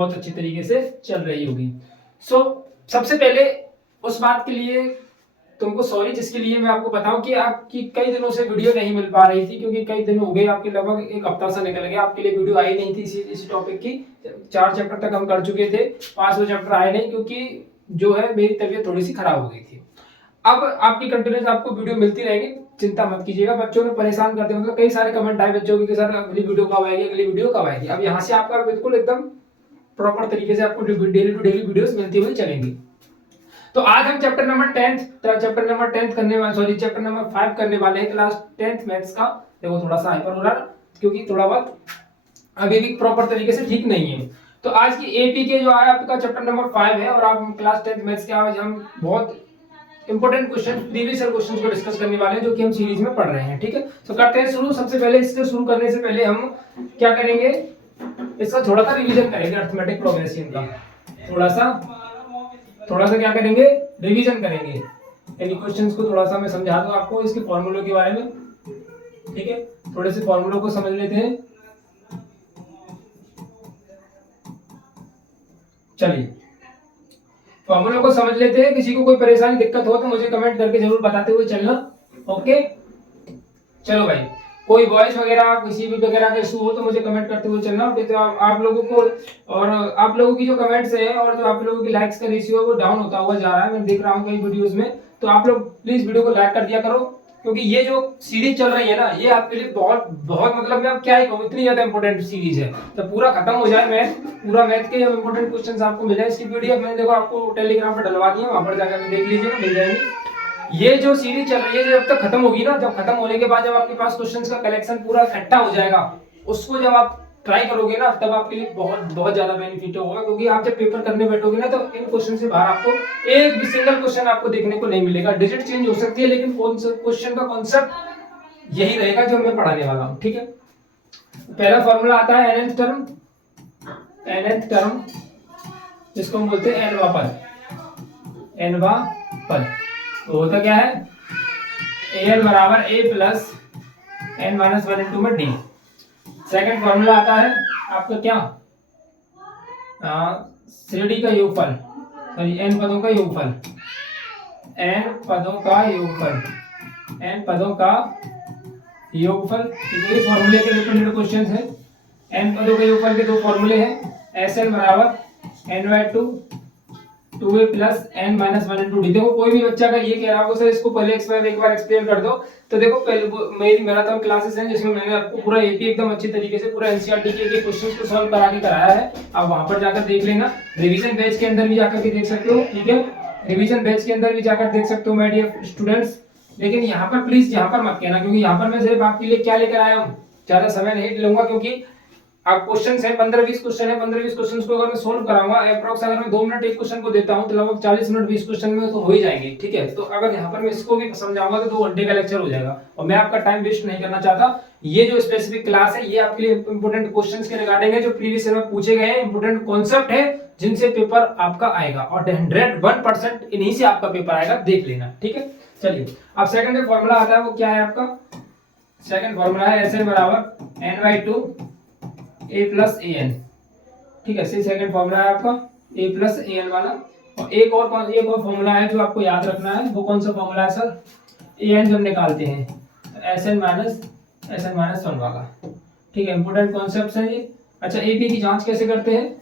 बहुत अच्छी तरीके से चल रही होगी। सबसे पहले उस बात के लिए तुमको सॉरी, जिसके लिए मैं आपको बताऊं कि आपकी कई दिनों से वीडियो नहीं मिल पा रही थी, क्योंकि कई दिन हो गए, आपके लगभग एक हफ्ता सा निकल गया, आपके लिए वीडियो आई नहीं थी इसी टॉपिक की। 4 चैप्टर तक हम कर चुके थे, 5वें चैप्टर आए नहीं, क्योंकि जो है मेरी तबीयत थोड़ी सी खराब हो गई थी। अब आपकी कंटिन्यूस आपको वीडियो मिलती रहेगी, चिंता मत कीजिएगा। बच्चों ने परेशान करते, मतलब कई सारे कमेंट आए बच्चों के, सर अगली वीडियो कब आएगी, अगली वीडियो कब आएगी। अब यहाँ से आपका बिल्कुल एकदम प्रॉपर तरीके से आपको डेली टू डेली वीडियोस मिलती हुई चलेंगी। तो आज हम चैप्टर नंबर 10 करने वाले, सॉरी चैप्टर नंबर 5 करने वाले हैं, क्लास 10th मैथ्स का। देखो थोड़ा सा हाइपर हो रहा है, क्योंकि थोड़ा बहुत अभी भी प्रॉपर तरीके से ठीक नहीं है। तो आज की एपी के जो है आपका चैप्टर नंबर 5 है, और आप क्लास 10th मैथ्स के आज हम बहुत important question, previous year questions को डिस्कस करने वाले हैं, जो कि हम सीरीज में पढ़ रहे हैं। ठीक है, तो करते हैं शुरू। सबसे पहले इससे शुरू करने से पहले हम क्या करेंगे, इसका थोड़ा सा रिवीजन करेंगे, अरिथमेटिक प्रोग्रेशन का थोड़ा सा क्या करेंगे, रिवीजन करेंगे। यानी क्वेश्चंस को थोड़ा सा मैं समझा दूं आपको इसके फॉर्मूलों के बारे में। ठीक है, थोड़े से फॉर्मूलों को समझ लेते हैं। चलिए फॉर्मूलों को समझ लेते हैं। किसी को कोई परेशानी दिक्कत हो तो मुझे कमेंट करके जरूर बताते हुए चलना। ओके, चलो भाई, कोई वॉइस वगैरह किसी भी वगैरह का इशू हो तो मुझे कमेंट करते हुए चलना। तो आप लोगों को, और आप लोगों की जो कमेंट्स है और जो आप लोगों की लाइक्स का रेशियो है वो डाउन होता हुआ जा रहा है, मैं देख रहा हूँ कई वीडियोस में। तो आप लोग प्लीज वीडियो को लाइक कर दिया करो, क्योंकि ये जो सीरीज चल रही है ना, ये आपके लिए बहुत बहुत, मतलब मैं क्या ही कहूँ, इतनी ज्यादा इंपॉर्टेंट सीरीज है। तो पूरा खत्म हो जाए मैथ, पूरा मैथ के जब इंपॉर्टेंट क्वेश्चन आपको मिल जाए, इसकी पीडीएफ मैंने देखो आपको टेलीग्राम पर डलवा दी है, वहां पर जाकर देख लीजिएगा, मिल जाएगी। ये जो सीरीज चल रही है जब तक खत्म होगी ना, जब खत्म होने के बाद जब आपके पास क्वेश्चंस का कलेक्शन पूरा इकट्ठा हो जाएगा, उसको जब आप ट्राई करोगे ना, तब आपके लिए बहुत बहुत ज्यादा बेनिफिट होगा। क्योंकि आप जब पेपर करने बैठोगे ना, तो इन क्वेश्चन से बाहर आपको एक भी सिंगल क्वेश्चन आपको देखने को नहीं मिलेगा। डिजिट चेंज हो सकती है, लेकिन क्वेश्चन का कॉन्सेप्ट यही रहेगा जो मैं पढ़ाने वाला हूं। ठीक है, पहला फॉर्मूला आता है nth टर्म, जिसको हम बोलते हैं nवा पद। तो होता क्या है, an बराबर a plus n minus 1 into में d। सेकंड फॉर्मूला आता है आपका क्या, श्रेणी का योगफल, सॉरी n पदों का योगफल, ये फॉर्मूले के डिपेंडेंट क्वेश्चन है। n पदों के योगफल के दो फॉर्मूले हैं, Sn बराबर n/2 2a plus n minus 1 into D. देखो कोई भी बच्चा अगर ये कह रहा होगा सर इसको पहले एक बार एक्सप्लेन कर दो, तो देखो पहले मेरी मैराथन क्लासेस हैं जिसमें मैंने आपको पूरा एपी एकदम अच्छी तरीके से पूरा एनसीईआरटी के क्वेश्चंस को सॉल्व करा के कराया है। आप वहां पर जाकर देख लेना, रिवीजन बैच के अंदर भी जाकर के देख सकते हो। ठीक है, रिवीजन बैच के अंदर भी जाकर देख सकते हो माय डियर स्टूडेंट्स। लेकिन यहाँ पर प्लीज यहाँ पर मत कहना, क्योंकि यहाँ पर मैं सिर्फ आपके लिए क्या लेकर आया हूँ, ज्यादा समय नहीं लूंगा, क्योंकि अब क्वेश्चन है 15-20 क्वेश्चन है, 15-20 क्वेश्चंस को अगर मैं सोल्व कराऊंगा, अप्रॉक्स अगर मैं 2 मिनट एक क्वेश्चन को देता हूं, तो लगभग 40 मिनट 20 क्वेश्चन में तो हो ही जाएंगे। ठीक है, तो अगर यहाँ पर मैं इसको भी समझाऊंगा तो 2 घंटे का लेक्चर हो जाएगा, और मैं आपका टाइम वेस्ट नहीं करना चाहता। ये जो स्पेसिफिक क्लास है, ये आपके लिए इंपोर्टेंट क्वेश्चंस के रिगार्डिंग है, जो प्रीवियस ईयर में पूछे गए हैं, इंपोर्टेंट कॉन्सेप्ट है, जिनसे पेपर आपका आएगा, और 101% इन्हीं से आपका पेपर आएगा, देख लेना। ठीक है, चलिए अब सेकंड जो फॉर्मूला आता है वो क्या है आपका, सेकंड फॉर्मूला है Sn बराबर n/2 a plus A N. ठीक है, सेकंड फॉर्मूला है आपका a प्लस ए एन वाला। और एक और फॉर्मूला है जो आपको याद रखना है, वो कौन सा फॉर्मूला है सर, ए एन जब निकालते हैं तो Sn माइनस 1 वाला। ठीक है, इंपोर्टेंट कॉन्सेप्ट है ये। अच्छा, एपी की जांच कैसे करते हैं,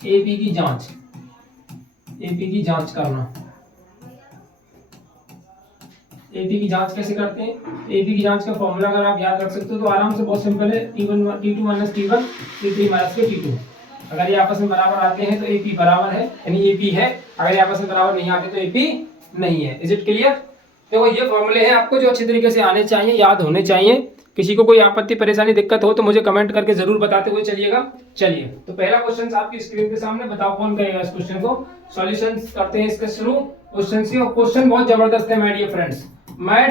एपी की जांच एपी की जांच कैसे करते हैं, एपी की जांच का फॉर्मूला अगर आप याद रख सकते हो तो आराम से, बहुत सिंपल है, T1 T2 minus T1 T3 minus T2। अगर ये आपस में बराबर आते हैं तो एपी बराबर है, यानी एपी है। अगर ये आपस में बराबर नहीं आते तो एपी नहीं है। Is it clear? देखो ये फॉर्मूले हैं आपको जो अच्छी तरीके से आने चाहिए, याद होने चाहिए। किसी को कोई आपत्ति परेशानी दिक्कत हो तो मुझे कमेंट करके जरूर बताते हुए चलिएगा। चलिए, तो पहला क्वेश्चन आपकी स्क्रीन के सामने, बताओ कौन करेगा इस क्वेश्चन को। सॉल्यूशन करते हैं इसका शुरू क्वेश्चन से। और क्वेश्चन बहुत जबरदस्त है माय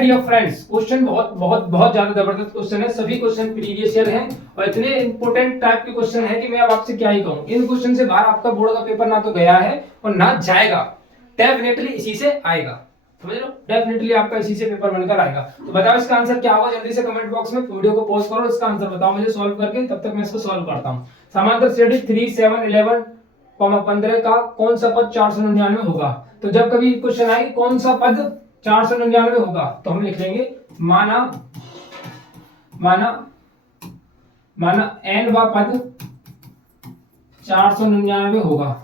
डियर फ्रेंड्स, क्वेश्चन बहुत ज्यादा जबरदस्त क्वेश्चन है। सभी क्वेश्चन प्रीवियस ईयर हैं, और इतने इंपोर्टेंट टाइप के क्वेश्चन है कि मैं अब आपसे क्या ही कहूं। इन क्वेश्चन से बाहर आपका बोर्ड का पेपर ना तो गया है और ना जाएगा, डेफिनेटली इसी से आएगा। समझ लो, डेफिनेटली आपका इसी से पेपर बनकर आएगा। तो बताओ इसका आंसर क्या होगा, जल्दी से कमेंट बॉक्स में वीडियो को पॉज करो, इसका आंसर बताओ मुझे सॉल्व करके, तब तक मैं इसको सॉल्व करता हूँ। समांतर श्रेणी 3, 7, 11, 15 का कौन सा पद 499 होगा। तो जब कभी क्वेश्चन आए कौन सा पद 499 होगा, तो हम लिख लेंगे माना n वा पद 499 होगा।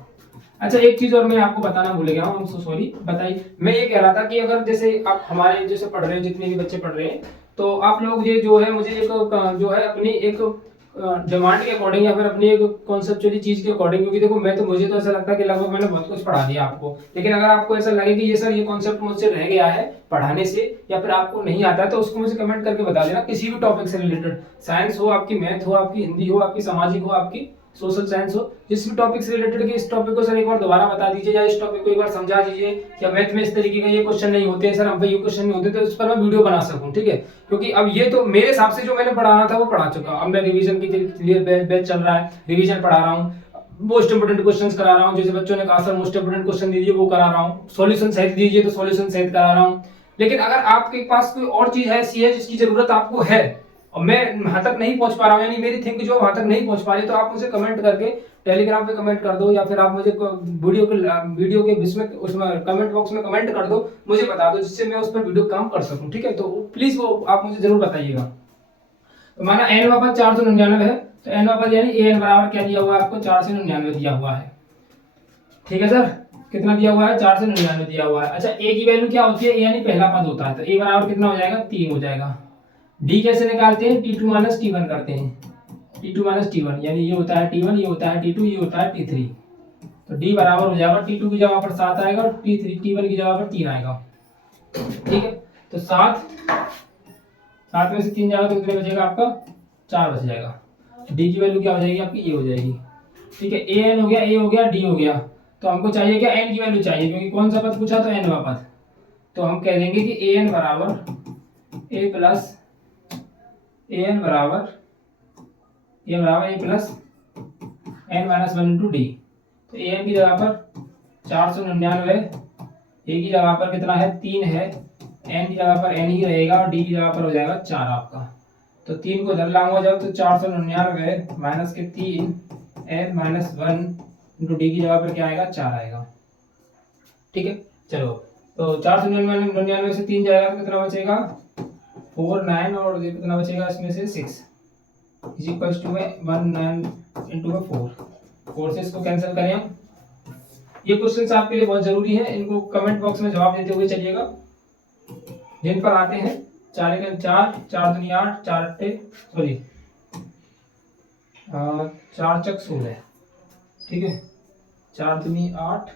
अच्छा एक चीज और मैं आपको बताना भूल गया हूँ, सॉरी, बताइए। मैं ये कह रहा था कि अगर जैसे आप हमारे जैसे पढ़ रहे हैं, जितने भी बच्चे पढ़ रहे हैं, तो आप लोग ये जो है मुझे एक जो है अपनी एक डिमांड के अकॉर्डिंग या फिर अपनी एक कॉन्सेप्चुअली चीज के अकॉर्डिंग, क्योंकि देखो मुझे तो ऐसा लगता है कि लगभग मैंने बहुत कुछ पढ़ा दिया आपको, लेकिन अगर आपको ऐसा लगे कि ये सर ये कॉन्सेप्ट मुझसे रह गया है पढ़ाने से या फिर आपको नहीं आता है, तो उसको मुझे कमेंट करके बता देना, किसी भी टॉपिक से रिलेटेड, साइंस हो, आपकी मैथ हो, आपकी हिंदी हो, आपकी सामाजिक हो, आपकी सोशल साइंस हो, जिस भी टॉपिक से रिलेटेड कि इस टॉपिक को सर एक बार दोबारा बता दीजिए या इस टॉपिक को एक बार समझा दीजिए, या मैथ में इस तरीके का ये क्वेश्चन नहीं होते सर, हम पे ये क्वेश्चन नहीं होते, तो इस पर मैं वीडियो बना सकूं, ठीक है। क्योंकि अब ये तो मेरे हिसाब से जो मैंने पढ़ाना था वो पढ़ा चुका, अब मैं रिवीजन के लिए बैच चल रहा है, रिवीजन पढ़ा रहा हूँ, मोस्ट इंपोर्टेंट क्वेश्चंस करा रहा हूँ, जैसे बच्चों ने कहा सर मोस्ट इंपोर्टेंट क्वेश्चन दीजिए, वो करा रहा हूँ, सॉल्यूशन सहित दीजिए तो सॉल्यूशन सहित करा रहा हूँ। लेकिन अगर आपके पास कोई और चीज ऐसी है जिसकी जरूरत आपको है और मैं वहां तक नहीं पहुंच पा रहा हूं, यानी मेरी थिंक जो वहां तक नहीं पहुंच पा रही, तो आप मुझे कमेंट करके टेलीग्राम पे कमेंट कर दो, या फिर आप मुझे वीडियो के बीच में उसमें कमेंट बॉक्स में कमेंट कर दो, मुझे बता दो, जिससे मैं उस पर वीडियो काम कर सकूं, ठीक है। तो प्लीज वो आप मुझे जरूर बताइएगा। तो माना n वापस 499 है, तो n वापस यानी an बराबर क्या दिया हुआ है आपको, 499 दिया हुआ है, ठीक है सर। कितना दिया हुआ है, 499 दिया हुआ है। अच्छा a की वैल्यू क्या होती है, a यानी पहला पद होता है, तो a बराबर कितना हो जाएगा, 3 हो जाएगा। d कैसे निकालते हैं, t2 माइनस t1 करते हैं, t2 माइनस t1 यानी ये होता है t1, ये होता है t2, ये होता है t3, तो d बराबर हो जाएगा t2 की जगह पर 7 आएगा और t1 की जगह पर 3 आएगा, ठीक है। तो 7 में से 3 जाएगा तो कितने बचेगा आपका, 4 बच जाएगा। d की वैल्यू क्या हो जाएगी आपकी, ये हो जाएगी, ठीक है। an हो गया, a हो गया, d हो गया, तो हमको चाहिए क्या, n की वैल्यू चाहिए, क्योंकि कौन सा पद पूछा, तो n वां पद। तो हम कह देंगे कि an बराबर a प्लस an बराबर a plus n minus 1 into D. तो an की जगह पर 499, a की जगह पर कितना है, 3 है, n की जगह पर n ही रहेगा और d की जगह पर हो जाएगा 4 आपका। तो 3 को इधर लाऊंगा जब, तो 499 माइनस के 3 n माइनस 1 इंटू डी की जगह पर क्या आएगा, 4 आएगा, ठीक है। चलो तो 499 से 3 जाएगा तो कितना बचेगा, 4 9, और कितना बचेगा इसमें से 6 इज इक्वल्स टू में 19 इंटू में 4 से इसको कैंसिल करें हम। ये क्वेश्चंस आपके लिए बहुत जरूरी है, इनको कमेंट बॉक्स में जवाब देते हुए चलिएगा, जिन पर आते हैं 4 1 4, 4 2 8, 4 8 सॉरी 4 चक 16, ठीक है, 4 2 8,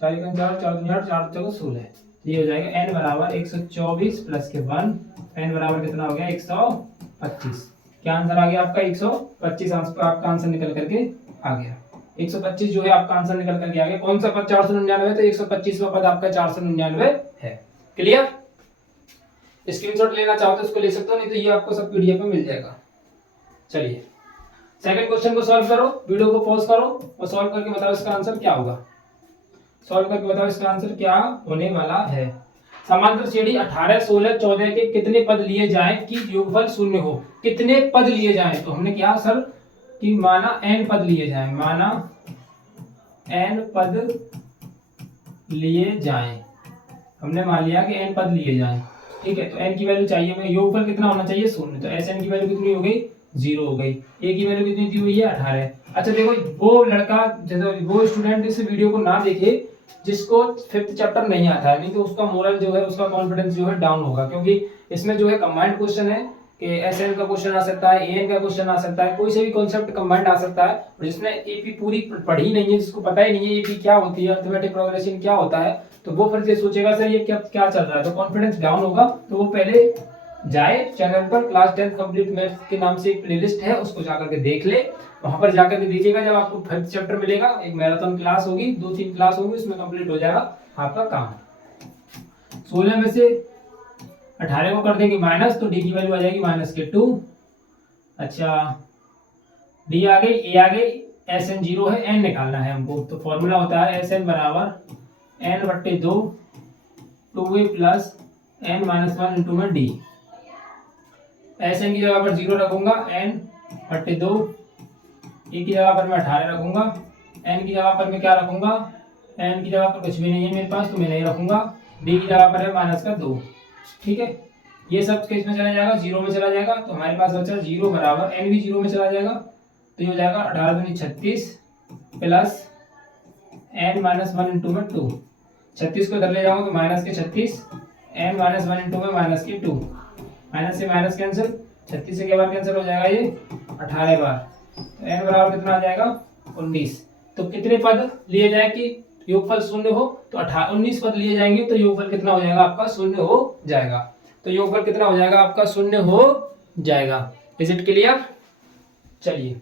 4 1 4, 4 2 8, 4 चक 16, ये हो जाएगा n बराबर 124 प्लस के 1, n बराबर कितना हो गया, 125। क्या आंसर आ गया आपका, 125 आपका आंसर निकल करके आ गया। 125 जो है आपका आंसर निकल करके आ गया। कौन सा पद 499 है, तो 125वां पद आपका 499 है। क्लियर, स्क्रीनशॉट लेना चाहो तो उसको ले सकते हो, नहीं तो ये आपको सब पीडीएफ में मिल जाएगा। चलिए सेकंड क्वेश्चन को सॉल्व करो, वीडियो को पॉज करो और सॉल्व करके बताओ इसका आंसर क्या होगा। सॉल्व करके बताओ इसका आंसर क्या होने वाला है। समांतर श्रेणी 18 16 14 के कितने पद लिए जाएं कि योगफल शून्य हो। कितने पद लिए जाएं, तो हमने क्या सर कि माना n पद लिए जाएं, माना n पद लिए जाएं, हमने मान लिया कि n पद लिए जाएं, ठीक है। तो n की वैल्यू चाहिए हमें, योगफल कितना होना चाहिए, शून्य, तो Sn की वैल्यू कितनी हो गई, 0 हो गई। a की वैल्यू कितनी दी हुई है, 18। अच्छा देखो वो लड़का वो स्टूडेंट इस वीडियो को ना देखे जिसको 5th चैप्टर नहीं आता है, नहीं तो उसका मोरल जो है, उसका कॉन्फिडेंस जो है डाउन होगा, क्योंकि इसमें जो है कंबाइंड क्वेश्चन है कि एसएन का क्वेश्चन आ सकता है, एएन का क्वेश्चन आ सकता है, कोई से भी कॉन्सेप्ट कंबाइंड आ सकता है। और जिसने एपी पूरी पढ़ी नहीं है, जिसको पता ही नहीं है एपी क्या होती है, अरिथमेटिक प्रोग्रेशन क्या होता है, तो वो फिर से सोचेगा सर ये क्या क्या चल रहा है, तो कॉन्फिडेंस डाउन होगा। तो वो पहले जाए चैनल पर, क्लास 10 कंप्लीट मैथ्स के नाम से एक प्लेलिस्ट है, उसको जाकर के देख ले, वहां पर जाकर के देखिएगा। जब आपको 5th चैप्टर मिलेगा, एक मैराथन क्लास होगी, 2-3 क्लास होगी, उसमें कंप्लीट हो जाएगा आपका काम। 16 में से 18 को कर देंगे माइनस, तो डी की वैल्यू आ जाएगी -2। अच्छा डी आ गई, ए आ गई, एसएन 0 है, एन निकालना है हमको, तो फॉर्मूला होता है एसएन बराबर n/2 2a plus n minus 1 into में d। एस एन की जगह पर 0 रखूंगा, n बट्टे 2, ए की जगह पर मैं 18 रखूंगा, n की जगह पर मैं क्या रखूंगा, n की जगह पर कुछ भी नहीं है मेरे पास तो मैं नहीं रखूंगा, d की जगह पर है माइनस का 2। ठीक है, ये सब किस में चला जाएगा, 0 में चला जाएगा, तो हमारे पास बचा 0 बराबर n भी 0 में चला जाएगा, तो ये हो जाएगा 18 दूनी 36 प्लस n माइनस 1 इंटू में 2। 36 को इधर ले जाऊंगा तो माइनस के 36, n माइनस 1 इंटू में माइनस के 2, माइनस से माइनस कैंसिल, 36 से क्या बार कैंसिल हो जाएगा, ये 18 बार, तो n बराबर कितना आ जाएगा 19। तो कितने पद लिए जाए कि योगफल शून्य हो, तो 19 पद लिए जाएंगे तो योगफल कितना हो जाएगा आपका, शून्य हो जाएगा। तो योगफल कितना हो जाएगा आपका, शून्य हो जाएगा। Is it clear? चलिए,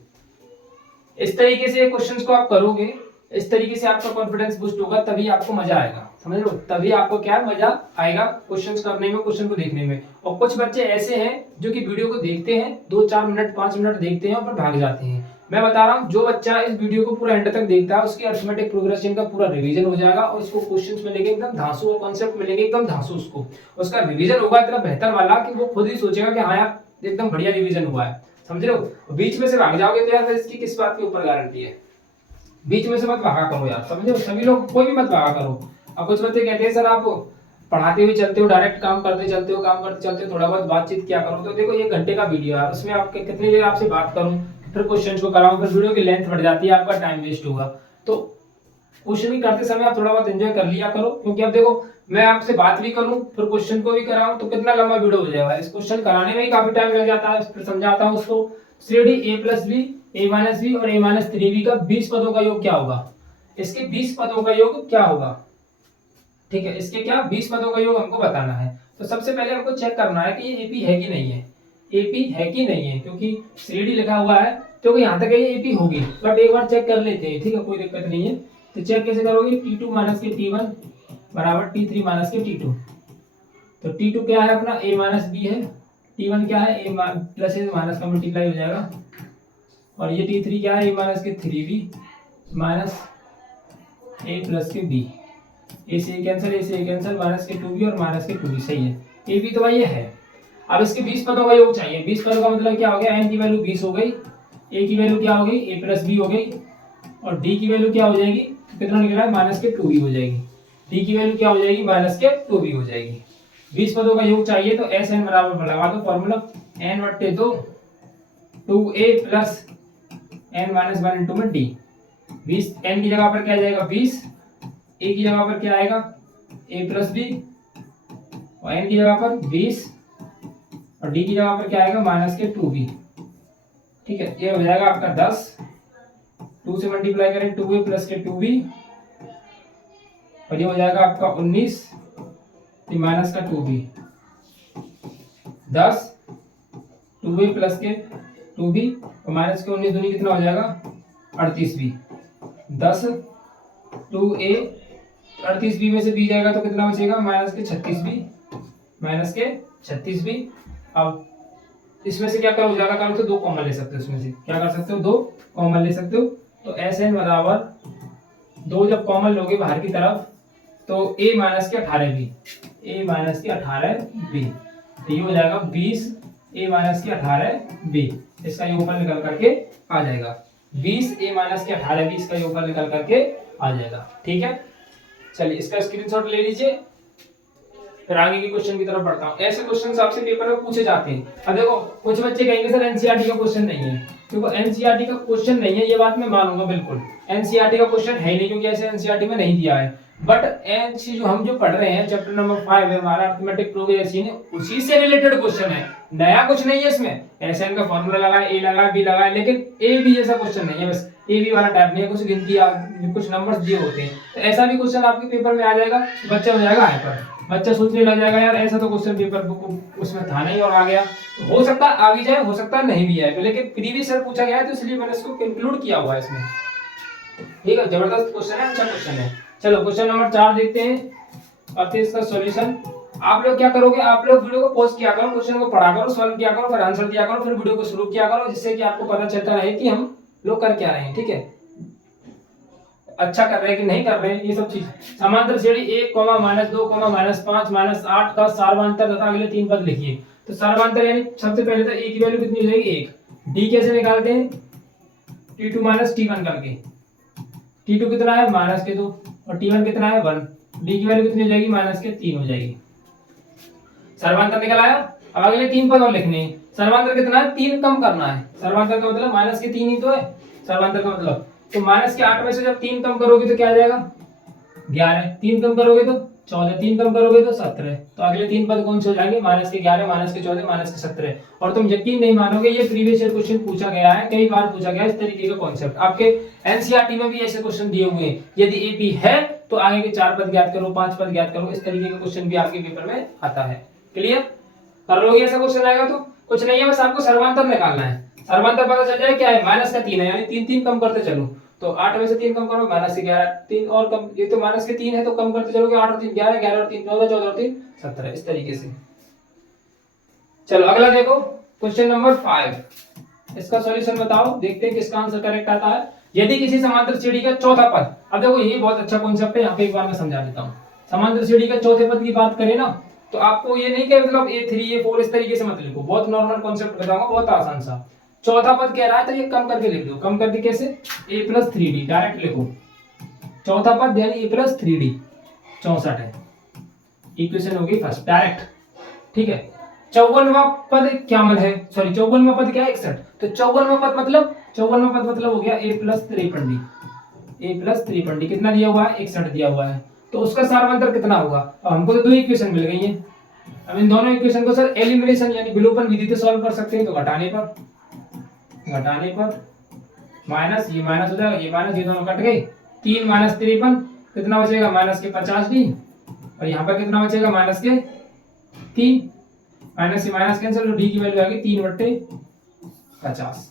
इस तरीके से क्वेश्चंस को आप करोगे, इस तरीके से आपका कॉन्फिडेंस बूस्ट होगा, तभी आपको मजा आएगा, समझ लो, तभी आपको क्या मजा आएगा क्वेश्चंस करने में, क्वेश्चन को देखने में। और कुछ बच्चे ऐसे हैं जो कि वीडियो को देखते हैं, 2-4 मिनट 5 मिनट देखते हैं और फिर भाग जाते हैं। मैं बता रहा हूँ, जो बच्चा इस वीडियो को पूरा एंड तक देखता है उसकी अरिथमेटिक प्रोग्रेशन का पूरा रिवीजन हो जाएगा और उसको क्वेश्चंस मिलेंगे एकदम धांसू और कॉन्सेप्ट मिलेंगे एकदम धांसू, उसका रिवीजन होगा इतना बेहतर वाला कि वो खुद ही सोचेगा कि हाँ यार एकदम बढ़िया रिवीजन हुआ है, समझ रहे हो। बीच में से भाग जाओगे तो यार फिर इसकी किस बात के ऊपर गारंटी है। बीच में से मत भागा करो यार, समझे, सभी लोग कोई भी मत भागा करो। अब कुछ बच्चे कहते हैं सर आप पढ़ाते हुए चलते हो, डायरेक्ट काम करते चलते हो, काम करते चलते हो, थोड़ा बहुत बातचीत क्या करो, तो देखो 1 घंटे का वीडियो है, उसमें आप कितनी देर आपसे बात करूं, फिर क्वेश्चन को कराऊं, फिर वीडियो की लेंथ बढ़ जाती है, आपका टाइम वेस्ट होगा। तो क्वेश्चन करते समय आप थोड़ा बहुत एंजॉय कर लिया करो, क्योंकि अब देखो मैं आपसे बात भी करूं फिर क्वेश्चन को भी कराऊं तो कितना लंबा वीडियो हो जाएगा, इस क्वेश्चन कराने में ही काफी टाइम लग जाता है। फिर समझाता हूं उसको, 3D a plus B, a minus B और a माइनस 3b का 20 पदों का योग क्या होगा, इसके 20 पदों का योग क्या होगा। ठीक है, इसके क्या 20 पदों का योग हमको बताना है। तो सबसे पहले हमको चेक करना है कि ये एपी है कि नहीं है, एपी है कि नहीं है, क्योंकि 3D लिखा हुआ है तो यहाँ तक ये एपी होगी, बट एक बार चेक कर लेते हैं, ठीक है, कोई दिक्कत नहीं है। तो चेक कैसे करोगे, T2 माइनस के T1 बराबर T3 माइनस के T2। तो T2 क्या है अपना, a माइनस बी है, T1 क्या है, a प्लस ए माइनस का मल्टीप्लाई हो जाएगा, और ये T3 क्या है, a माइनस के 3b माइनस a प्लस के b, ए से कैंसिल, ए से कैंसिल, माइनस के 2b और माइनस के 2b, सही है, ए भी तो भाई ये है। अब इसके 20 पदों का योग चाहिए, 20 पदों का मतलब क्या हो गया, n की वैल्यू 20 हो गई, a की वैल्यू क्या हो गई, a प्लस b हो गई, और d की वैल्यू क्या हो जाएगी, कितना निकला है, माइनस के 2b हो जाएगी, d की वैल्यू क्या हो जाएगी, माइनस के 2b हो जाएगी। 20 पदों का योग चाहिए तो Sn बराबर लगा दो फॉर्मूला, n बट्टे 2 2a plus n minus 1 into में d। 20 n की जगह पर क्या जाएगा 20, a की जगह पर क्या आएगा a प्लस b, और n की जगह पर 20 और d की जगह पर क्या आएगा माइनस के 2b। ठीक है, ये हो जाएगा आपका 10, 2 से मल्टीप्लाई करें 2a प्लस के 2b, और ये हो जाएगा आपका 19 माइनस का 2b, 10 2a प्लस के 2b और माइनस के 19 दूनी कितना हो जाएगा 38b, 10 2a 38b में से b जाएगा तो कितना बचेगा माइनस के 36b, माइनस के 36b। अब इसमें से क्या करो, ज्यादा करो तो 2 कॉमन ले सकते हो, इसमें से क्या कर सकते हो 2 कॉमन ले सकते हो। तो Sn बराबर 2 जब कॉमन लोगे बाहर की तरफ तो a माइनस के 18b, a माइनस के 18b, तो ये हो जाएगा 20 a माइनस के 18b, इसका योगफल निकल करके आ जाएगा 20 a माइनस के 18b, इसका योगफल निकल करके आ जाएगा। ठीक है, चलिए इसका स्क्रीनशॉट ले लीजिए, फिर आगे के क्वेश्चन की तरफ बढ़ता हूँ। ऐसे क्वेश्चन आपसे पेपर में पूछे जाते हैं। अब देखो कुछ बच्चे कहेंगे सर एनसीईआरटी का क्वेश्चन नहीं है, क्योंकि एनसीईआरटी का क्वेश्चन नहीं है, ये बात मैं मानूंगा बिल्कुल, एनसीईआरटी का क्वेश्चन है नहीं, क्योंकि ऐसे एनसीईआरटी में नहीं दिया है। बट एनसी जो हम जो पढ़ रहे हैं चैप्टर नंबर 5 है हमारा अरिथमेटिक प्रोग्रेशन, उसी से रिलेटेड क्वेश्चन है, नया कुछ नहीं है इसमें। एसएन का फॉर्मूला लगाए, ए लगाए, बी लगाए, लेकिन ए बी जैसा क्वेश्चन नहीं है, बस ए बी वाला टाइप नहीं है, कुछ गिनती कुछ नंबर्स दिए होते हैं। तो ऐसा भी क्वेश्चन आपके पेपर में आ जाएगा, बच्चा हो जाएगा हाइपर, बच्चा सोचने लग जाएगा यार ऐसा तो क्वेश्चन पेपर उसमें था नहीं और आ गया। तो हो सकता है आ भी जाए, हो सकता है नहीं भी आए, लेकिन प्रीवियस ईयर पूछा गया है तो इसलिए मैंने इसको इंक्लूड किया हुआ है इसमें। ठीक है, जबरदस्त क्वेश्चन है, अच्छा क्वेश्चन है। चलो क्वेश्चन नंबर 4 देखते हैं और फिर इसका सॉल्यूशन। आप लोग क्या करोगे, आप लोग वीडियो को पॉज किया करो, क्वेश्चन को पढ़ा करो, सॉल्व किया करो, फिर आंसर दिया करो, फिर वीडियो को शुरू किया करो, जिससे कि आपको पता चलता रहे कि हम लोग कर क्या रहे हैं। ठीक है, अच्छा कर रहे हैं कि नहीं कर रहे हैं, ये सब चीज। समांतर श्रेणी 1, -2, -5, -8 का सार्वधातुक तथा अगले 3 पद लिखिए। तो सार्वधातुक यानी सबसे पहले तो ए की वैल्यू कितनी हो जाएगी 1। डी कैसे निकालते हैं, T2 - T1 करके। T2 कितना है -2 और T1 कितना है 1। डी की वैल्यू कितनी हो जाएगी -3 हो जाएगी। सर्वांतर निकल आया। अब अगले 3 पद और लिखने हैं। सर्वांतर कितना है 3 कम करना है। सर्वांतर का मतलब -3 ही तो है सर्वांतर का मतलब। तो -8 में से जब 3 कम करोगे तो क्या आ जाएगा 11। 3 कम करोगे तो 14, 3 कम करोगे तो 17। तो अगले 3 पद कौन से हो जाएंगे -11, -14, -17। और तुम यकीन नहीं मानोगे, ये प्रीवियस ईयर क्वेश्चन पूछा गया है, कई बार पूछा गया है इस तरीके का कॉन्सेप्ट। आपके एनसीईआरटी में भी ऐसे क्वेश्चन दिए हुए हैं। यदि एपी है तो आगे के 4 पद ज्ञात करो, 5 पद ज्ञात करो, इस तरीके का क्वेश्चन भी आपके पेपर में आता है। क्लियर कर लोगे, ऐसा क्वेश्चन आएगा तो कुछ नहीं है, बस आपको सर्वांतर निकालना है। सर्वांतर पता चल जाए क्या है -3 है, यानी 3 कम करते चलो। तो 8 में से 3 कम करो -11, 3 और कम, ये तो -3 है तो कम करते चलोगे 8 और 3 11, 11 और 3 14, 14 और 3 17, इस तरीके से। चलो अगला देखो क्वेश्चन नंबर 5। इसका सॉल्यूशन बताओ, देखते हैं किसका आंसर करेक्ट आता है। यदि किसी समांतर श्रेणी का चौथा पद, अब देखो ये बहुत अच्छा कॉन्सेप्ट है, यहाँ पे एक बार मैं समझा देता हूँ। समांतर श्रेणी का चौथे पद की बात करें ना, तो आपको ये नहीं कि मतलब A3 A4 इस तरीके से मत लिखो, बहुत नॉर्मल कॉन्सेप्ट बताऊंगा, बहुत आसान सा। चौथा पद कह रहा है तो ये कम करके लिख दो। कम करके कैसे, A+3D डायरेक्ट लिखो। चौथा पद यानी A+3D 64 है, इक्वेशन होगी फर्स्ट डायरेक्ट। ठीक है, 54वां पद क्या मन है, सॉरी 54वां पद क्या है 61। तो 54वां पद मतलब हो गया A+53D। A+53D कितना दिया हुआ है 61 दिया हुआ है। तो उसका सार्वधातुक कितना होगा। अब हमको तो दो इक्वेशन मिल गई हैं। अब इन दोनों इक्वेशन को सर एलिमिनेशन यानी विलोपन विधि से सॉल्व कर सकते हैं। तो घटाने पर माइनस, ये माइनस हो जाएगा, ये माइनस, ये दोनों कट गए। 3 - 53 कितना बचेगा -50D, और यहाँ पर कितना बचेगा -3। माइनस से माइनस कैंसिल, तो डी की वैल्यू आ गई 3/50।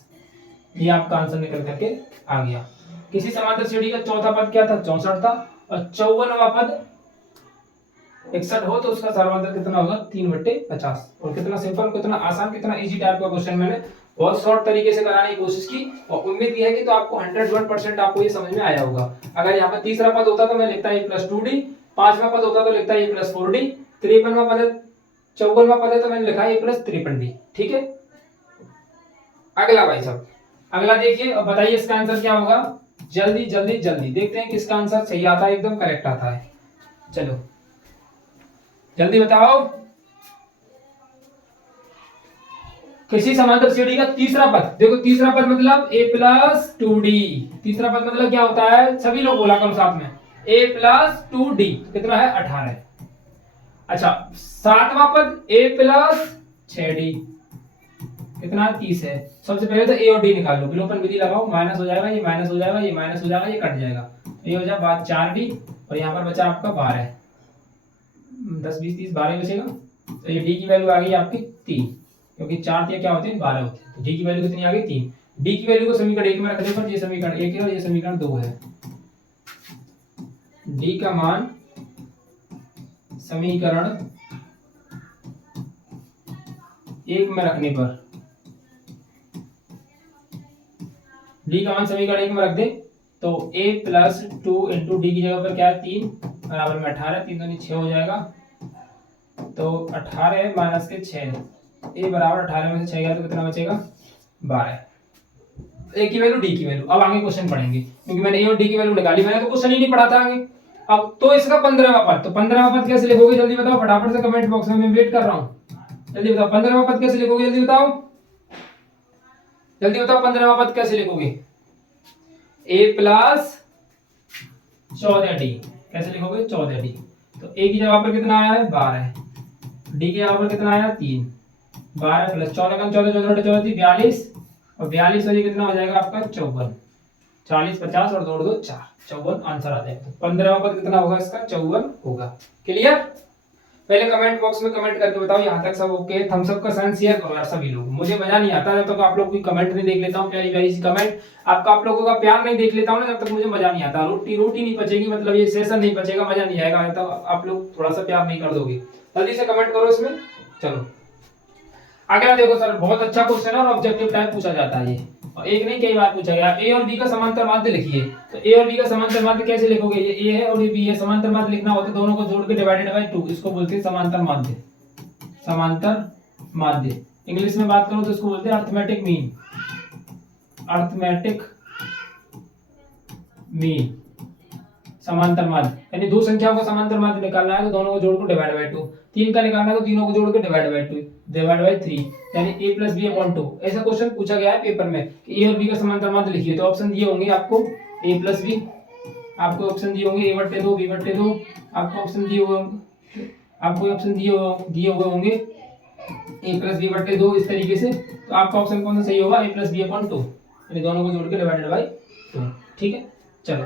ये आपका आंसर निकल करके आ गया। किसी समांतर श्रेणी का चौथा पद क्या था 64 था, और 54वां पद 61 हो तो उसका सार्वधातुक कितना होगा 3/50। और कितना सिंपल, कितना आसान, कितना इजी टाइप का क्वेश्चन मैंने बहुत शॉर्ट तरीके से कराने की कोशिश की, और उम्मीद की है कि तो आपको 101% आपको ये समझ में आया होगा। अगर यहाँ पर तीसरा पद होता तो मैं लिखता A+2D, 5वां पद होता तो लिखता A+4D, 53वां पद 54वां पद है तो मैंने लिखा A+53D। ठीक है, अगला भाई साहब, अगला देखिए और बताइए इसका आंसर क्या होगा। जल्दी जल्दी जल्दी देखते हैं किसका आंसर सही आता है, एकदम करेक्ट आता है। चलो जल्दी बताओ। किसी समांतर श्रेणी का तीसरा पद, देखो तीसरा पद मतलब A+2D। तीसरा पद मतलब क्या होता है, सभी लोग बोला करो साथ में, A+2D कितना है 18। अच्छा, 7वां पद A+6D कितना 30 है। सबसे पहले तो A और D निकाल लो, विलोपन विधि लगाओ, माइनस हो जाएगा, ये माइनस हो जाएगा, ये माइनस हो जाएगा, ये कट जाएगा, ये हो जाएगा 4D, और यहाँ पर बचा आपका 12, 10 20 30 12 बचेगा। तो ये D की वैल्यू आ गई आपकी 3, क्योंकि 4 दिया क्या होते हैं 12 होते हैं। तो D की वैल्यू कितनी आ गई 3। D की वैल्यू को समीकरण 1 में रखने पर ये समीकरण 1 है और ये समीकरण 2 है। D का मान समीकरण 1 में रखने पर, D का मान समीकरण 1 में रख दे तो A+2 इंटू डी की जगह पर क्या है 3 बराबर में 18, 3 दूनी 6 हो जाएगा। तो 18 माइनस के 6, A बराबर 18 में से 6 गया तो कितना बचेगा 12। A की वैल्यू D की वैल्यू। अब आगे क्वेश्चन पढ़ेंगे क्योंकि मैंने A और D की वैल्यू निकाली, मैंने तो क्वेश्चन ही नहीं पढ़ा था आगे। अब तो इसका 15वां पद, तो 15वां पद कैसे लिखोगे जल्दी बताओ फटाफट से कमेंट बॉक्स में, मैं वेट कर रहा हूं। जल्दी बताओ 15वां पद कैसे लिखोगे, जल्दी बताओ, जल्दी बताओ 15वां पद कैसे लिखोगे। A+14D कैसे लिखोगे 14D। तो A की जगह पर कितना आया है 12, D की जगह पर कितना आया 3, 12 प्लस 14 का 14 14 14 42, और 42 और ये कितना हो जाएगा आपका 54, 40 50 और 2 2 4, 54 आंसर आ जाएगा। तो 15वां पद कितना होगा इसका 54 होगा। क्लियर। पहले कमेंट बॉक्स में कमेंट करके बताओ यहाँ तक सब ओके। थम्स अप का साइन शेयर करो यार सभी लोग, मुझे मजा नहीं आता जब तक आप लोग कोई कमेंट नहीं देख लेता हूँ, प्यारी प्यारी सी कमेंट, आपका आप लोगों का प्यार नहीं देख लेता हूँ ना, जब तक मुझे मजा नहीं आता। रोटी रोटी नहीं पचेगी, मतलब ये सेशन नहीं पचेगा, मजा नहीं आएगा तो आप लोग थोड़ा सा प्यार नहीं कर दोगे। जल्दी से कमेंट करो इसमें। चलो अगला देखो सर, बहुत अच्छा क्वेश्चन है और ऑब्जेक्टिव टाइप पूछा जाता है ये। और एक नहीं कई बार पूछा गया। ए और बी का समांतर माध्य लिखिए, तो ए और बी का समांतर माध्य कैसे लिखोगे, ये ए है और ये बी है, समांतर माध्य लिखना होता है दोनों को जोड़ के डिवाइडेड बाय 2, इसको बोलते हैं समांतर माध्य। समांतर माध्य इंग्लिश में बात करो तो इसको बोलते हैं अर्थमेटिक मीन। अर्थमेटिक मीन समांतर माध्य, यानी दो संख्याओं का समांतर माध्य निकालना है तो दोनों को जोड़ को डिवाइड बाय 2, 3 का निकालना है तो तीनों को जोड़ के डिवाइड बाय 2 डिवाइड बाय 3, यानी a प्लस बी अपॉन 2। ऐसा क्वेश्चन पूछा गया है पेपर में कि a और b का समांतर माध्य लिखिए, तो ऑप्शन दिए होंगे आपको a प्लस बी, आपको ऑप्शन दिए होंगे a/2 b/2, आपको ऑप्शन दिए हुए होंगे a प्लस b/2 इस तरीके से। तो आपका ऑप्शन कौन सा सही होगा, a प्लस बी अपॉन 2, यानी दोनों को जोड़ के डिवाइडेड बाय 2। ठीक है, चलो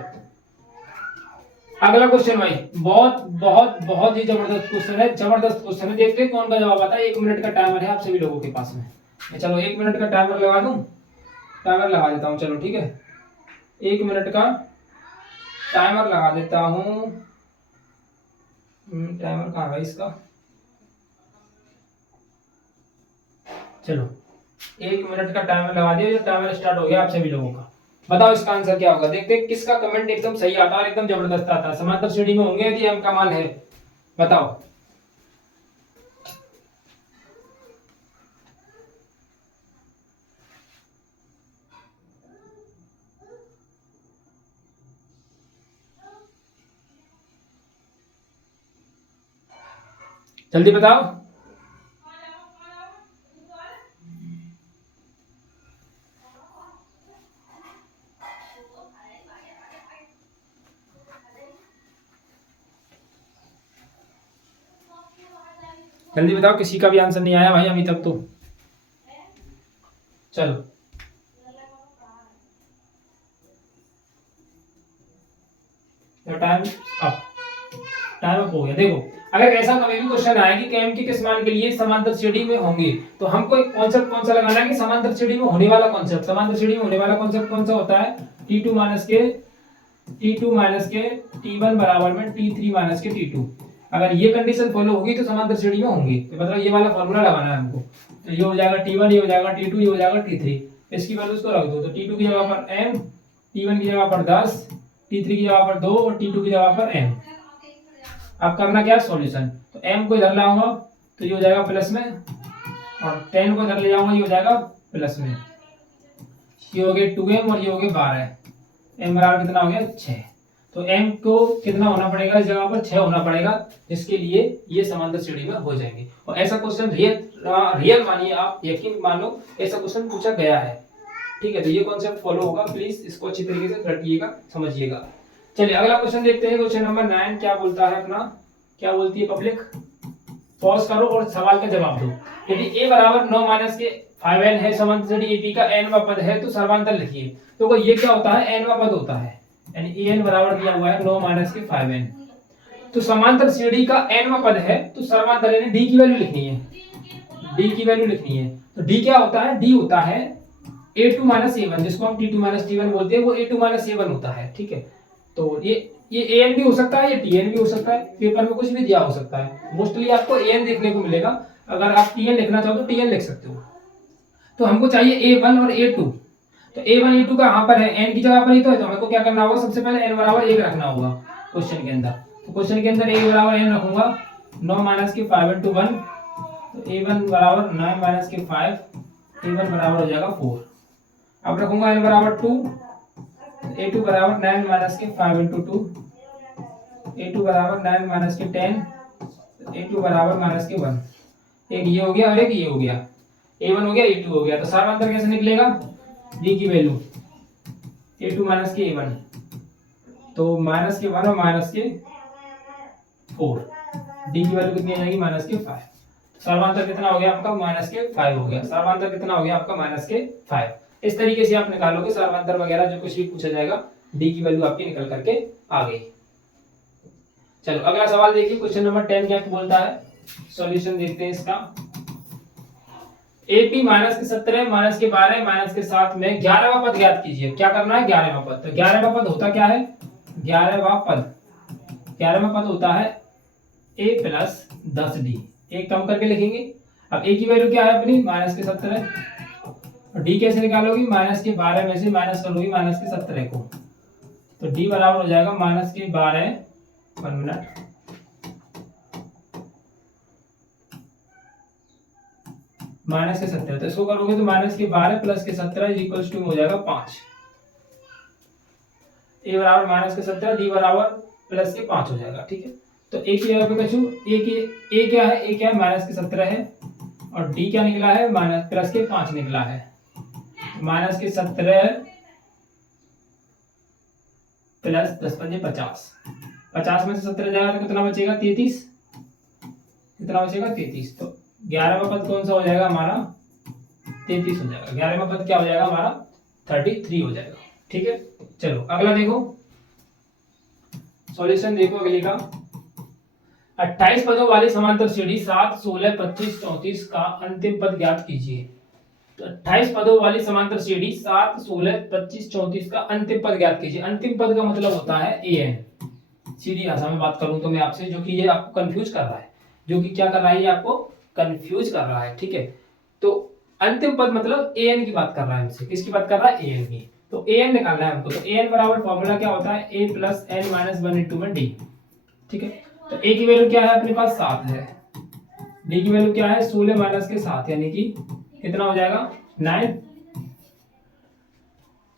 अगला क्वेश्चन भाई बहुत बहुत बहुत ही जबरदस्त क्वेश्चन है, जबरदस्त क्वेश्चन है। देखते हैं कौन का जवाब आता है। 1 मिनट का टाइमर है आप सभी लोगों के पास में। चलो 1 मिनट का टाइमर लगा दूं, टाइमर लगा देता हूं। चलो ठीक है, 1 मिनट का टाइमर लगा देता हूं। टाइमर कहाँ है इसका, चलो 1 मिनट का टाइमर लगा दिया, जो टाइमर स्टार्ट हो गया आप सभी लोगों का। बताओ इसका आंसर क्या होगा। देखते हैं किसका कमेंट एकदम सही आता है और एकदम जबरदस्त आता है। समांतर श्रेणी में होंगे यदि m का मान है, बताओ। जल्दी बताओ। जल्दी बताओ, किसी का भी आंसर नहीं आया भाई अभी तक तो। चलो टाइम अप, टाइम अप हो गया। देखो अगर ऐसा कभी भी क्वेश्चन आए कि m के किस मान के लिए समांतर श्रेणी में होंगे, तो हमको एक कॉन्सेप्ट कौन सा लगाना है कि समांतर श्रेणी में होने वाला कॉन्सेप्ट। समांतर श्रेणी में होने वाला कॉन्सेप्ट कौन सा होता है, t2 माइनस के t1 बराबर में t3 माइनस के t2। अगर ये कंडीशन फॉलो होगी तो समांतर श्रेणी में होंगे, तो मतलब ये वाला फॉर्मूला लगाना है हमको। तो ये हो जाएगा t1, ये हो जाएगा t2, ये हो जाएगा t3। इसकी वैल्यूज को रख दो, तो t2 की जगह पर m, t1 की जगह पर 10, t3 की जगह पर 2 और t2 की जगह पर m। अब करना क्या है, सॉल्यूशन। तो m को इधर लाऊंगा तो ये हो जाएगा प्लस में, और 10 को इधर ले जाऊंगा ये हो जाएगा प्लस में। ये हो गया 2m और ये हो गया 12, m बराबर कितना हो गया 6। तो m को कितना होना पड़ेगा, इस जगह पर 6 होना पड़ेगा, जिसके लिए ये समांतर श्रेणी में हो जाएंगे। और ऐसा क्वेश्चन रियल मानिए आप, यकीन मान लो ऐसा क्वेश्चन पूछा गया है। ठीक है, तो ये कॉन्सेप्ट फॉलो होगा, प्लीज इसको अच्छी तरीके से रटिएगा, समझिएगा। चलिए अगला क्वेश्चन देखते हैं। क्वेश्चन नंबर 9 क्या बोलता है अपना, क्या बोलती है पब्लिक। पॉज करो और सवाल का जवाब दो। यदि a बराबर 9 माइनस के 5n है, समांतर श्रेणी AP का nवां पद है, तो सर्वांतर लिखिए। तो ये क्या होता है, nवां पद होता है, यानी an बराबर दिया हुआ है 9 माइनस के 5n। तो समांतर श्रेणी का nवां पद है, तो सर्वांतर यानी d की वैल्यू लिखनी है, d की वैल्यू लिखनी है। तो d क्या होता है, d होता है a2 माइनस a1, जिसको हम t2 माइनस t1 बोलते हैं, वो a2 माइनस a1 होता है। ठीक है, तो ये an भी हो सकता है, ये tn भी हो सकता है, पेपर में कुछ भी दिया हो सकता है। मोस्टली आपको an देखने को मिलेगा, अगर आप tn लिखना चाहो तो tn लिख सकते हो। तो हमको चाहिए a1 और a2, तो a1 a2 का यहाँ पर है, n की जगह पर ही तो है, तो हमको क्या करना होगा, सबसे पहले n बराबर 1 रखना होगा क्वेश्चन के अंदर। तो क्वेश्चन के अंदर a बराबर n रखूंगा, 9 माइनस के 5 into 1, तो a1 बराबर 9 माइनस के 5, a1 बराबर हो जाएगा 4। अब रखूंगा n बराबर 2, a2 बराबर 9 माइनस के 5 into 2, a2 बराबर 9 माइनस के 10, a2 बराबर माइनस के 1। एक ये हो गया और एक ये हो गया, a1 हो गया a2 हो गया। तो सर्वांतर कैसे निकलेगा, d की वैल्यू a2 माइनस के a1, तो माइनस के 1 और माइनस के 4, d की वैल्यू कितनी आ जाएगी, माइनस के 5। सर्वांतर कितना हो गया आपका, माइनस के 5 हो गया। सर्वांतर कितना हो गया आपका, माइनस के 5। इस तरीके से आप निकालोगे सर्वांतर वगैरह, जो कुछ भी पूछा जाएगा, d की वैल्यू आपकी निकल करके आ गई। चलो अगला सवाल देखिए, क्वेश्चन नंबर 10 क्या बोलता है, सॉल्यूशन देखते हैं इसका। AP माइनस के 17 माइनस के 12 माइनस के 7 में 11वां पद ज्ञात कीजिए। क्या करना है, 11वां पद। तो 11वां पद होता क्या है, 11वां पद होता है a प्लस 10d। एक कम करके लिखेंगे। अब a की वैल्यू क्या है अपनी, माइनस के 17, और डी कैसे निकालोगी, माइनस के 12 में से माइनस करोगी माइनस के 17 को, तो डी बराबर हो जाएगा माइनस के 12, 1 मिनट, माइनस के 17, तो इसको करोगे तो माइनस के 12 प्लस के 17 इज इक्वल टू हो जाएगा 5। ए बराबर माइनस के 17, डी बराबर प्लस के 5 हो जाएगा। ठीक है, तो ए की जगह पे कचू ए क्या है, ए क्या है, माइनस के 17 है, और डी क्या निकला है, माइनस प्लस के 5 निकला है। माइनस के 17 प्लस 10 पंजे 50, 50 में से 17 जाएगा तो कितना बचेगा, 33, कितना बचेगा 33, तो 11वां पद कौन सा हो जाएगा हमारा, 33 हो जाएगा। 11वां पद क्या हो जाएगा हमारा, 33 हो जाएगा। ठीक है, चलो अगला देखो, सॉल्यूशन देखो अगले का। 28 पदों वाली समांतर श्रेणी 7, 16, 25, 34 का अंतिम पद ज्ञात कीजिए। तो 28 पदों वाली समांतर श्रेणी 7, 16, 25, 34 का अंतिम पद ज्ञात कीजिए। अंतिम पद का मतलब होता है an। सीधी भाषा में बात करूं तो मैं आपसे, जो कि ये आपको कंफ्यूज कर रहा है, जो कि क्या कर रहा है, ये आपको कंफ्यूज कर रहा है। ठीक है, तो अंतिम पद मतलब an की बात कर रहा है हमसे, किसकी बात कर रहा है, an की। तो an निकालना है हमको, तो an बराबर फॉर्मूला क्या होता है, a plus n minus 1 into में d। ठीक है, तो a की वैल्यू क्या है अपने पास 7 है, d की वैल्यू क्या है 16 माइनस के 7, यानी कि कितना हो जाएगा 9।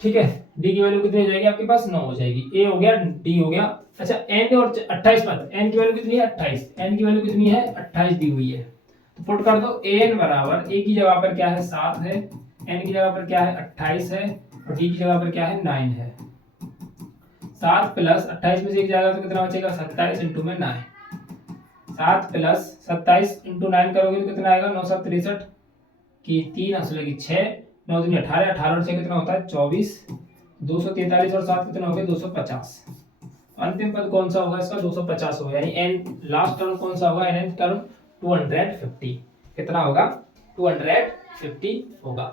ठीक है, d की वैल्यू कितनी हो जाएगी आपके पास 9 हो जाएगी, a हो गया, d हो गया। अच्छा n और 28 पद, n की वैल्यू कितनी है 28, n की वैल्यू कितनी है 28 दी हुई है, तो पुट कर दो an बराबर a की जगह पर क्या है 7 है, n की जगह पर क्या है 28 है, और d की जगह पर क्या है 9 है। 7 प्लस 28 में से एक जाएगा तो कितना बचेगा 27 इंटू में 9, 7 प्लस 27 इंटू 9 करोगे तो कितना आएगा 9 7 63 की 3 असले की 6, 9 दूनी 18, 18 से कितना होता है 24, 243 और 7 कितना हो गया 250। अंतिम पद कौन सा होगा इसका 250 होगा, यानी एन लास्ट टर्म कौन सा होगा, एन टर्म 250, कितना होगा 250 होगा।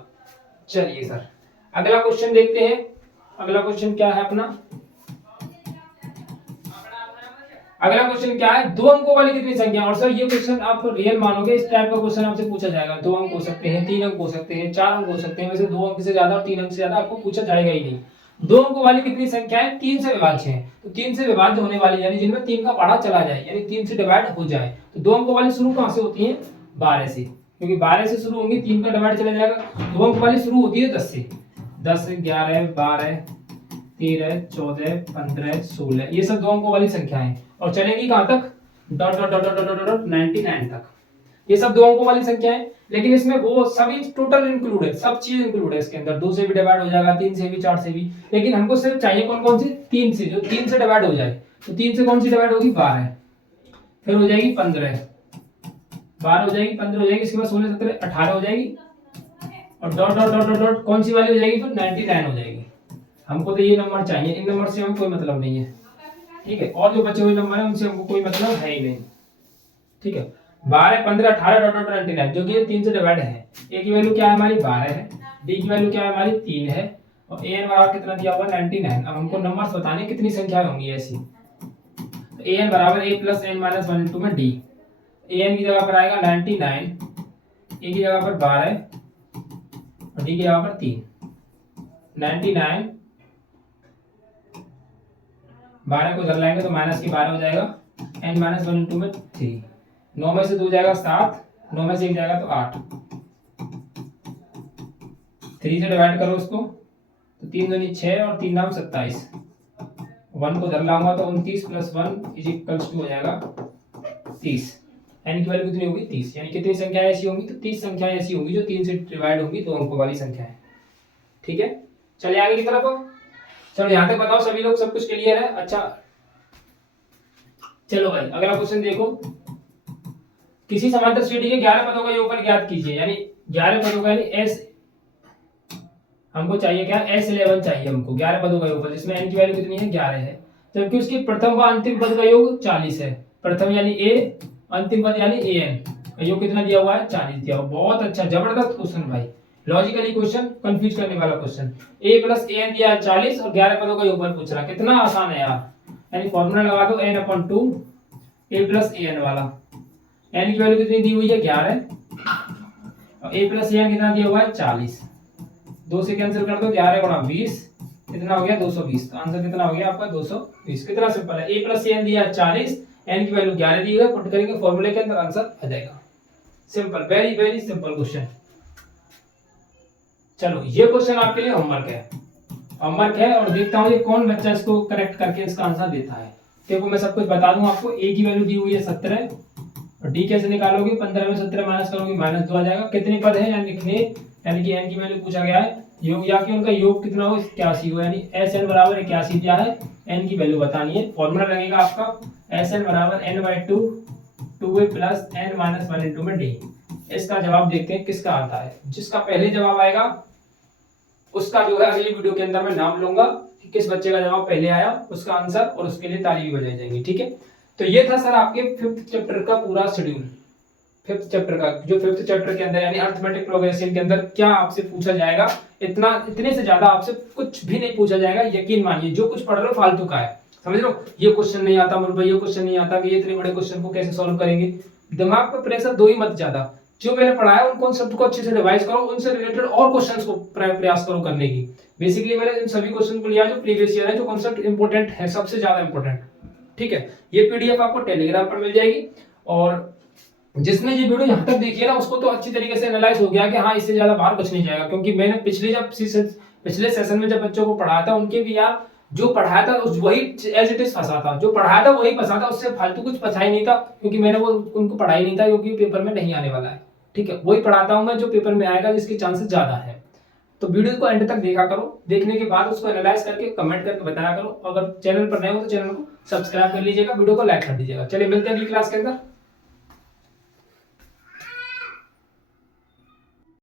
चलिए सर अगला क्वेश्चन देखते हैं। अगला क्वेश्चन क्या है अपना, अगला क्वेश्चन क्या है, 2 अंकों वाली कितनी संख्या। और सर ये क्वेश्चन आप रियल मानोगे, इस टाइप का क्वेश्चन आपसे पूछा जाएगा। 2 अंक हो सकते हैं, 3 अंक हो सकते हैं, 4 अंक हो सकते हैं, वैसे 2 अंक से ज्यादा और 3 अंक से ज्यादा आपको पूछा जाएगा ही नहीं। 2 अंकों वाली कितनी संख्या है, 3 से विभाज्य है, तो 3 से विभाज्य होने वाली यानी जिनमें 3 का पढ़ा चला जाए, यानी 3 से डिवाइड हो जाए, तो 2 अंकों वाली शुरू कहां से होती है 12 से, क्योंकि 12 से शुरू होंगी, 3 का डिवाइड चला जाएगा। 2 अंक वाली शुरू होती है 10 से, 10, 11, 12, 13, 14, 15, 16, ये सब 2 अंकों वाली संख्याएं, और चलेंगी कहां तक dot dot dot dot dot dot 99 तक, ये सब 2 अंकों वाली संख्या है। लेकिन इसमें वो सभी टोटल इंक्लूड है, सब चीज इंक्लूड है इसके अंदर। 2 से भी डिवाइड हो जाएगा, 3 से भी, 4 से भी, लेकिन हमको सिर्फ चाहिए कौन कौन सी 3 से, जो 3 से डिवाइड हो जाए। तो 3 से कौन सी डिवाइड होगी 12, फिर हो जाएगी 15, 12 हो जाएगी, 15 हो जाएगी, इसके बाद 16, 17, 18 हो जाएगी, और डॉट डॉट डॉट डॉट कौन सी वाली हो जाएगी, तो 99 हो जाएगी। हमको तो ये नंबर चाहिए, इन नंबर से हमें कोई मतलब नहीं है। ठीक है, और जो बचे हुए नंबर है उनसे हमको कोई मतलब है ही नहीं। ठीक है, 12, 15, 18 डॉट डॉट 99, जो कि 3 से डिवाइड है। ए की वैल्यू क्या है हमारी 12 है, डी की वैल्यू क्या है हमारी 3 है, और एन बराबर कितना दिया हुआ 99। अब हमको नंबर्स बताने कितनी संख्याएं होंगी ऐसी। तो एन बराबर a plus n minus 1 into में डी। एन की जगह पर आएगा 99, ए की जगह पर 12 और डी की जगह पर 3। 99 12 को इधर लाएंगे तो माइनस की 12 हो जाएगा, n माइनस 1 इंटू में 3, 9 में से 2 जाएगा 7, 9 में से 1 जाएगा तो 8, 3 से डिवाइड करो उसको तो 3 दूनी 6 और 3 नाम 27, 1 को इधर लाऊंगा तो 29 प्लस 1 इज इक्वल्स टू हो जाएगा 30। n की वैल्यू कितनी होगी 30, यानी कितनी संख्याएं ऐसी होंगी, तो 30 संख्याएं ऐसी होंगी जो 3 से डिवाइड होंगी, 2 अंकों वाली संख्याएं। ठीक है, चलिए आगे की तरफ। चलो यहाँ तक बताओ सभी लोग, सब कुछ क्लियर है। अच्छा चलो भाई अगला क्वेश्चन देखो, किसी समांतर श्रेणी के 11 पदों का योगफल ज्ञात कीजिए। यानी 11 पदों का, यानी एस हमको चाहिए क्या, S11 चाहिए हमको 11 पदों का योगफल, जिसमें n की वैल्यू कितनी है 11 है, जबकि उसकी प्रथम व अंतिम पद का योग 40 है। प्रथम यानी a, अंतिम पद यानी an, योग कितना दिया हुआ है 40 दिया हुआ। बहुत अच्छा, जबरदस्त क्वेश्चन भाई, लॉजिकली क्वेश्चन, कंफ्यूज करने वाला क्वेश्चन। a प्लस an दिया है 40 और 11 पदों का योगफल पूछ रहा, कितना आसान है यार। यानी फॉर्मूला लगा दो n/2 a प्लस an वाला। n की वैल्यू कितनी दी हुई है 11 और a प्लस an कितना दिया हुआ है 40। 2 से कैंसिल कर दो, 11 गुणा 20 कितना हो गया 220। तो आंसर कितना हो गया आपका 220। कितना सिंपल है, a प्लस एन दिया 40, एन की वैल्यू 11 दी है, पुट करेंगे फॉर्मूले के अंदर, आंसर आ जाएगा। Simple, very very simple question. चलो ये क्वेश्चन आपके लिए होमवर्क है और देखता हूँ ये कौन बच्चा इसको करेक्ट करके इसका आंसर देता है। देखो मैं सब कुछ बता दूं आपको। a की वैल्यू दी हुई है 17 और d कैसे निकालोगे, 15 में 17 माइनस करोगे -2 आ जाएगा। कितने पद है यानी लिखने, यानी कि n की वैल्यू पूछा गया है योग, या कि उनका योग कितना हो 81 हो, यानी SN बराबर 81 दिया है, n की वैल्यू बतानी है। फॉर्मूला लगेगा आपका SN बराबर n/2 2a plus n minus 1 into में d। इसका जवाब देखते हैं किसका आता है। जिसका पहले जवाब आएगा उसका जो है अगली वीडियो के अंदर मैं नाम लूंगा कि किस बच्चे का जवाब पहले आया, उसका आंसर, और उसके लिए ताली भी बजाई जाएंगी। ठीक है, तो ये था सर आपके 5th चैप्टर का पूरा शेड्यूल। 5th चैप्टर का जो 5th चैप्टर के अंदर यानी अरिथमेटिक प्रोग्रेशन के अंदर क्या आपसे पूछा जाएगा, इतने से ज्यादा आपसे कुछ भी नहीं पूछा जाएगा। यकीन मानिए जो कुछ पढ़ रहे हो फालतू का है, समझ लो। ये क्वेश्चन नहीं आता मुझे, ये क्वेश्चन नहीं आता कि ये इतने बड़े क्वेश्चन को कैसे सॉल्व करेंगे। दिमाग पर प्रेशर दो ही मत ज्यादा। जो मैंने पढ़ाया उन कॉन्सेप्ट को अच्छे से रिवाइज करो, उनसे रिलेटेड और क्वेश्चंस को प्रयास करो करने की। बेसिकली मैंने इन सभी क्वेश्चन को लिया जो प्रीवियस ईयर है, जो कॉन्सेप्ट इंपॉर्टेंट है, सबसे ज्यादा इंपॉर्टेंट। ठीक है, ये पीडीएफ आपको टेलीग्राम पर मिल जाएगी और जिसने ये वीडियो यहाँ तक देखी है ना उसको तो अच्छी तरीके से एनालाइज हो गया कि हाँ इससे ज्यादा बाहर कुछ नहीं जाएगा। क्योंकि मैंने पिछले सेशन में जब बच्चों को पढ़ाया था उनके भी यार जो पढ़ाया था वही एज इट इज फंसा था, जो पढ़ाया था वही फंसा था, उससे फालतू कुछ फंसा ही नहीं था। क्योंकि मैंने वो उनको पढ़ाई नहीं था क्योंकि पेपर में नहीं आने वाला है। ठीक है, वही पढ़ाता हूं मैं जो पेपर में आएगा, जिसके चांसेस ज्यादा है। तो वीडियो को एंड तक देखा करो, देखने के बाद उसको एनालाइज करके कमेंट करके बताया करो। अगर चैनल पर नए हो तो चैनल को सब्सक्राइब कर लीजिएगा, वीडियो को लाइक कर दीजिएगा। चलिए मिलते हैं अगली क्लास के अंदर।